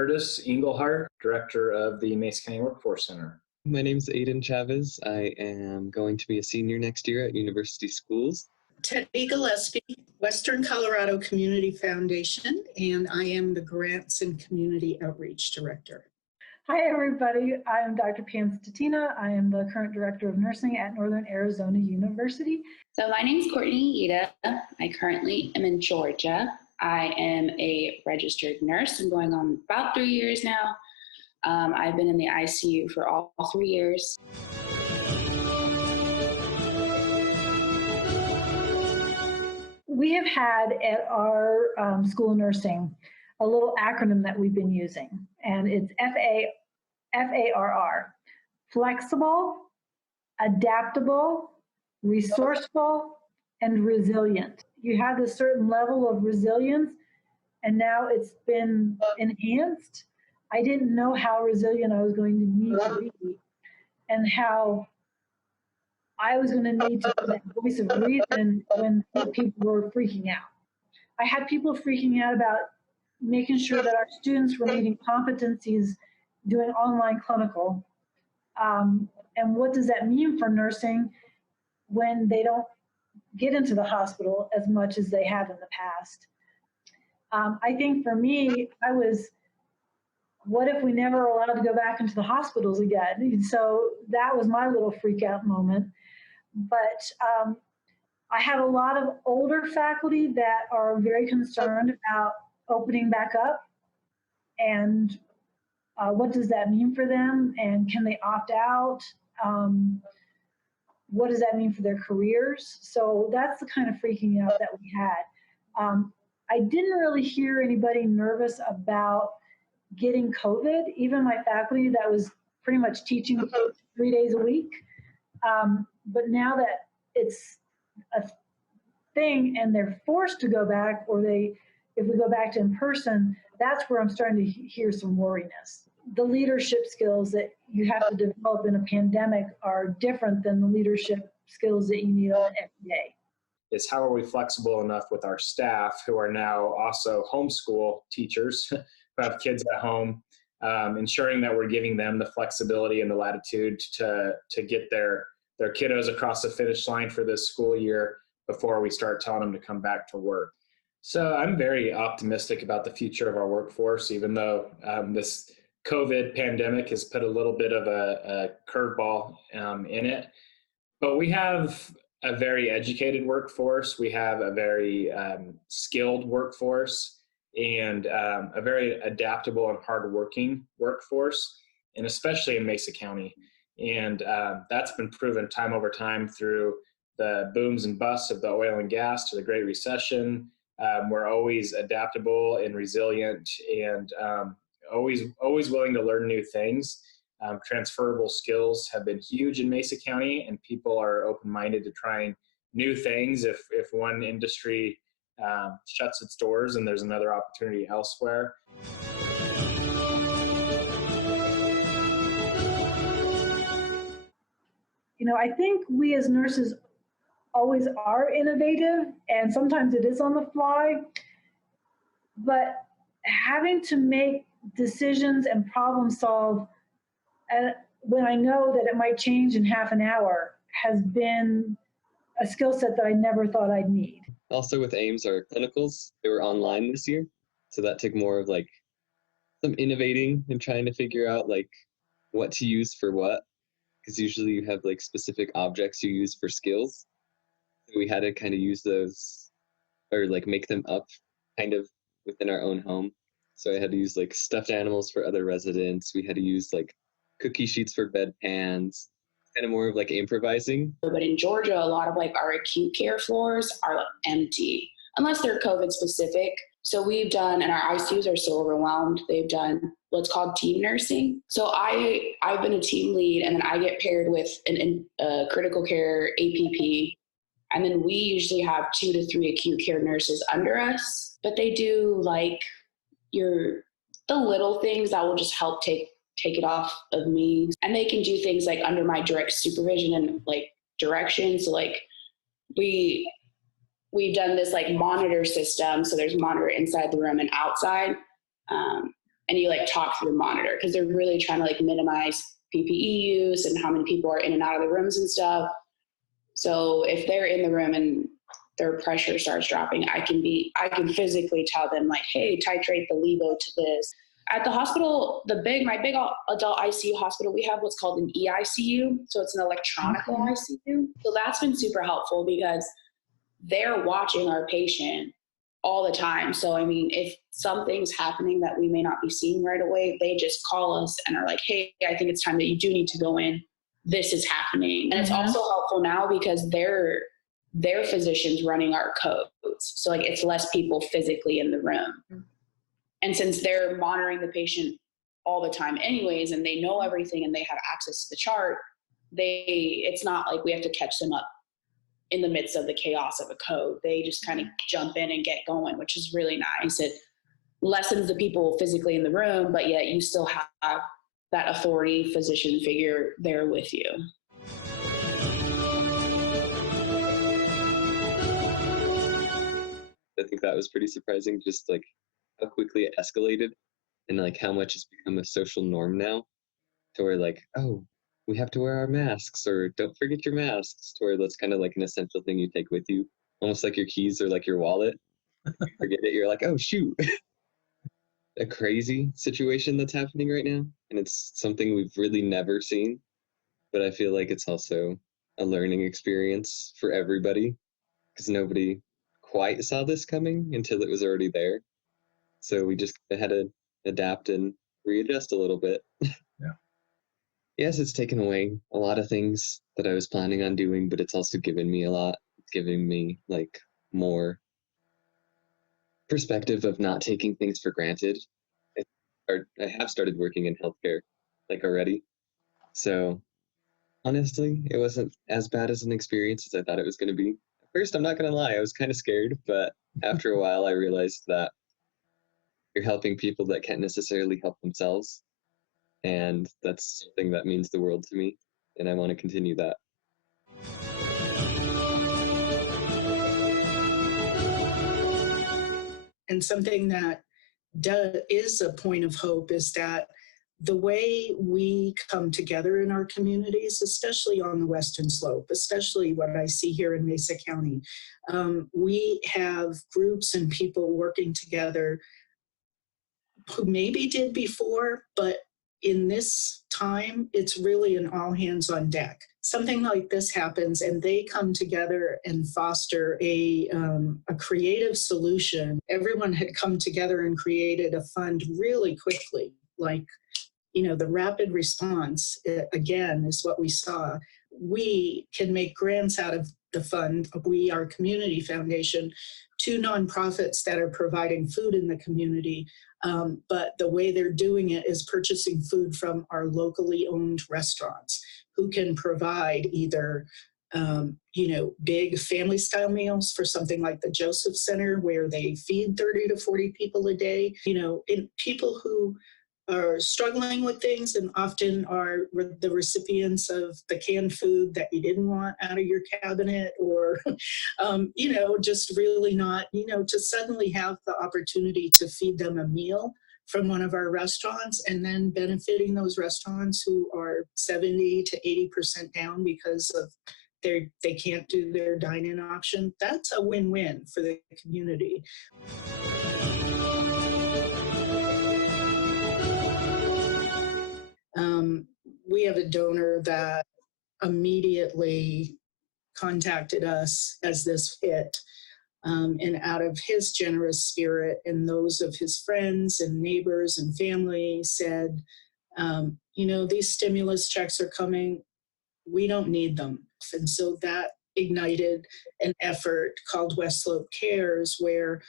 Curtis Engelhart, Director of the Mesa County Workforce Center. My name's Aiden Chavez. I am going to be a senior next year at University Schools. Teddy Gillespie, Western Colorado Community Foundation, and I am the Grants and Community Outreach Director. Hi, everybody. I'm Dr. Pam Statina. I am the current Director of Nursing at Northern Arizona University. So my name is Courtney Ida. I currently am in Georgia. I am a registered nurse. I'm going on about 3 years now. I've been in the ICU for all 3 years. We have had at our school of nursing a little acronym that we've been using, and it's FARR, flexible, adaptable, resourceful, and resilient. You have a certain level of resilience, and now it's been enhanced. I didn't know how resilient I was going to need to be, and how I was going to need to be that voice of reason when people were freaking out. I had people freaking out about making sure that our students were meeting competencies doing online clinical. And what does that mean for nursing when they don't get into the hospital as much as they have in the past? I think for me, what if we never are allowed to go back into the hospitals again? And so that was my little freak out moment. But I have a lot of older faculty that are very concerned about opening back up, and what does that mean for them, and can they opt out? What does that mean for their careers? So that's the kind of freaking out that we had. I didn't really hear anybody nervous about getting COVID, even my faculty that was pretty much teaching 3 days a week. But now that it's a thing and they're forced to go back, or if we go back to in person, that's where I'm starting to hear some worriness. The leadership skills that you have to develop in a pandemic are different than the leadership skills that you need on every day. Is how are we flexible enough with our staff, who are now also homeschool teachers who have kids at home, ensuring that we're giving them the flexibility and the latitude to get their kiddos across the finish line for this school year before we start telling them to come back to work. So I'm very optimistic about the future of our workforce, even though this COVID pandemic has put a little bit of a curveball in it. But we have a very educated workforce. We have a very skilled workforce, and a very adaptable and hardworking workforce, and especially in Mesa County. And that's been proven time over time through the booms and busts of the oil and gas to the Great Recession. We're always adaptable and resilient, and always willing to learn new things. Transferable skills have been huge in Mesa County, and people are open-minded to trying new things. If one industry shuts its doors and there's another opportunity elsewhere. I think we as nurses always are innovative, and sometimes it is on the fly, but having to make decisions and problem solve when I know that it might change in half an hour has been a skill set that I never thought I'd need. Also with AIMS, our clinicals, they were online this year. So that took more of some innovating and trying to figure out what to use for what. Because usually you have specific objects you use for skills. So we had to kind of use those, or make them up kind of within our own home. So I had to use stuffed animals for other residents. We had to use cookie sheets for bedpans, kind of more of improvising. But in Georgia, a lot of our acute care floors are empty, unless they're COVID specific. So we've done, and our ICUs are so overwhelmed, they've done what's called team nursing. So I've been a team lead, and then I get paired with a critical care APP. And then we usually have 2 to 3 acute care nurses under us, but they do the little things that will just help take it off of me. And they can do things under my direct supervision and direction. So we've done this monitor system. So there's a monitor inside the room and outside. and you like talk through the monitor because they're really trying to like minimize PPE use and how many people are in and out of the rooms and stuff. So if they're in the room and their pressure starts dropping, I can physically tell them like, hey, titrate the levo to this. At the hospital, my big adult ICU hospital, we have what's called an EICU. So it's an electronic ICU. So that's been super helpful because they're watching our patient all the time. So, I mean, if something's happening that we may not be seeing right away, they just call us and are like, hey, I think it's time that you do need to go in. This is happening. And it's also helpful now because they're physicians running our codes. So like it's less people physically in the room. And since they're monitoring the patient all the time anyways, and they know everything and they have access to the chart, it's not like we have to catch them up in the midst of the chaos of a code. They just kind of jump in and get going, which is really nice. It lessens the people physically in the room, but yet you still have that authority physician figure there with you. I think that was pretty surprising, just like how quickly it escalated and like how much it's become a social norm now to where like, oh, we have to wear our masks or don't forget your masks, to where that's kind of like an essential thing you take with you, almost like your keys or like your wallet. You forget it, you're like, oh, shoot. A crazy situation that's happening right now. And it's something we've really never seen. But I feel like it's also a learning experience for everybody because nobody quite saw this coming until it was already there. So we just had to adapt and readjust a little bit. Yeah. Yes, it's taken away a lot of things that I was planning on doing, but it's also given me a lot. It's given me like more perspective of not taking things for granted. I have started working in healthcare like already. So honestly, it wasn't as bad as an experience as I thought it was going to be. At first, I'm not going to lie, I was kind of scared, but after a while, I realized that you're helping people that can't necessarily help themselves. And that's something that means the world to me. And I want to continue that. And something that is a point of hope is that the way we come together in our communities, especially on the Western Slope, especially what I see here in Mesa County, we have groups and people working together who maybe did before, but in this time, it's really an all hands on deck. Something like this happens and they come together and foster a creative solution. Everyone had come together and created a fund really quickly, like, you know, the rapid response, again, is what we saw. We can make grants out of the fund. We are community foundation, 2 nonprofits that are providing food in the community. But the way they're doing it is purchasing food from our locally owned restaurants who can provide either big family style meals for something like the Joseph Center where they feed 30 to 40 people a day, in people who are struggling with things and often are the recipients of the canned food that you didn't want out of your cabinet or, just really not, to suddenly have the opportunity to feed them a meal from one of our restaurants and then benefiting those restaurants who are 70 to 80% down because of they can't do their dine-in option. That's a win-win for the community. We have a donor that immediately contacted us as this hit. And out of his generous spirit and those of his friends and neighbors and family said, these stimulus checks are coming. We don't need them. And so that ignited an effort called West Slope Cares where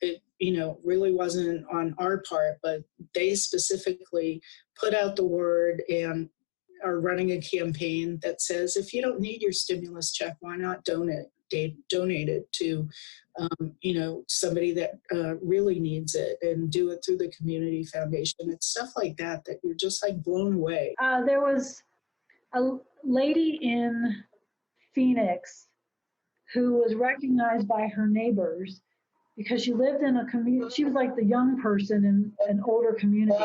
it really wasn't on our part, but they specifically put out the word and are running a campaign that says, if you don't need your stimulus check, why not donate it to, somebody that really needs it and do it through the community foundation. It's stuff like that you're just like blown away. There was a lady in Phoenix who was recognized by her neighbors because she lived in a community. She was like the young person in an older community.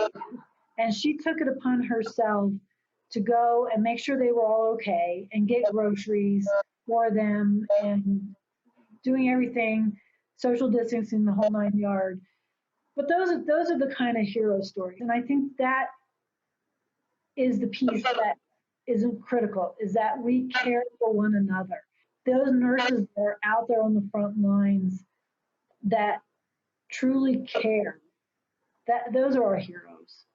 And she took it upon herself to go and make sure they were all okay and get groceries for them and doing everything, social distancing, the whole 9 yards. But those are the kind of hero stories. And I think that is the piece that isn't critical, is that we care for one another. Those nurses that are out there on the front lines that truly care, that those are our heroes.